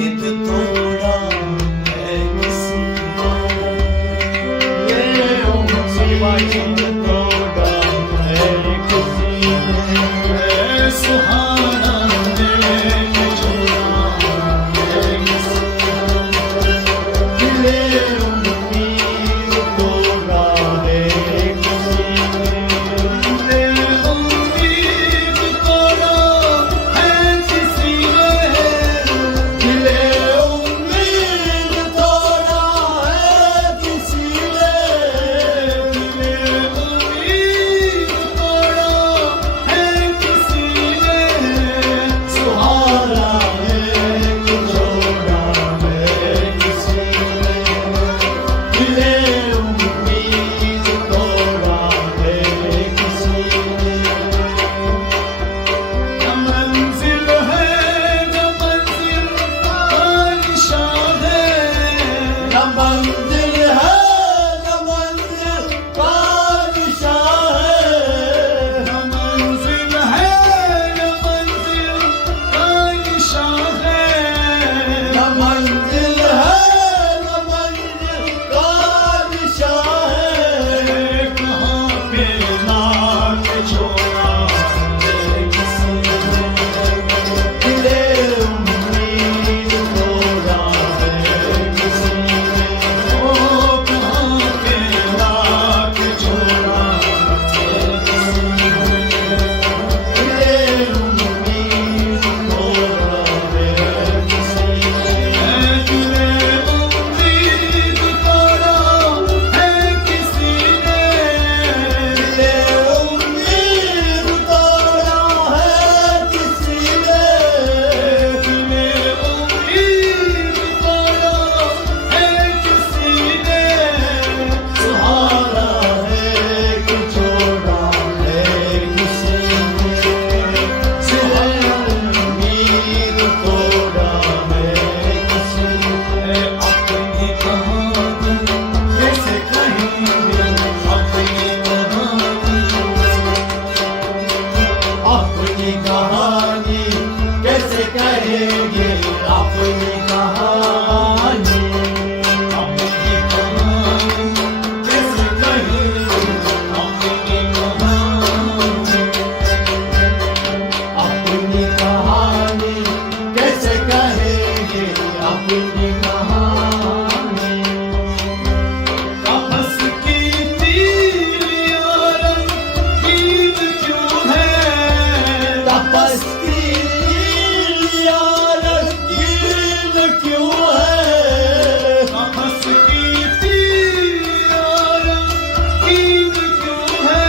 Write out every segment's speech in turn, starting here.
ईद तोड़ा है किसी ने, ये ईद तोड़ा है किसी ने, सुहाना ने छोड़ा है किसी ने, ये उम्मीद तोड़ा है किसी ने, उम्मीद तोड़ा है किसी ने, अपनी कहानी कैसे कहेंगे, अपनी कहानी, अपनी कहानी कैसे कहेंगे, अपनी कहानी, अपनी कहानी कैसे कहेंगे, अपनी कहानी। आपस की तीलियां रंगीन क्यों है, आपस की तीलियां रंगीन क्यों है, आपस की तीलियां रंगीन क्यों है,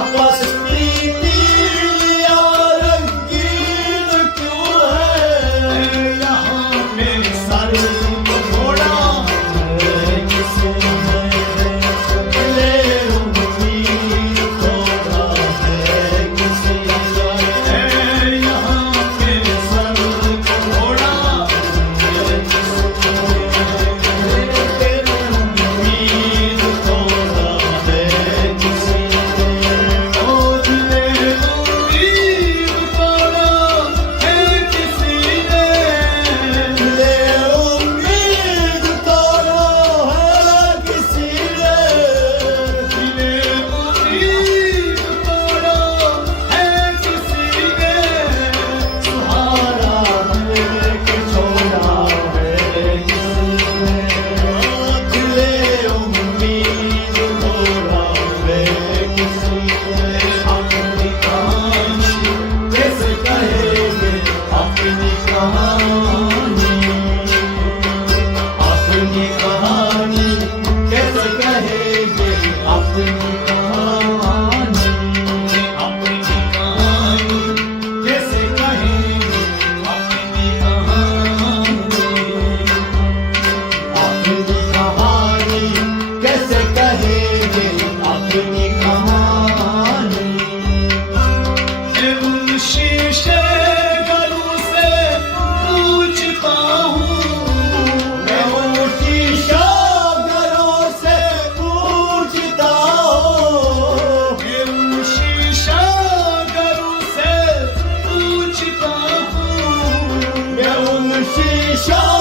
आपस की तीलियां रंगीन क्यों है, यहाँ पे निशान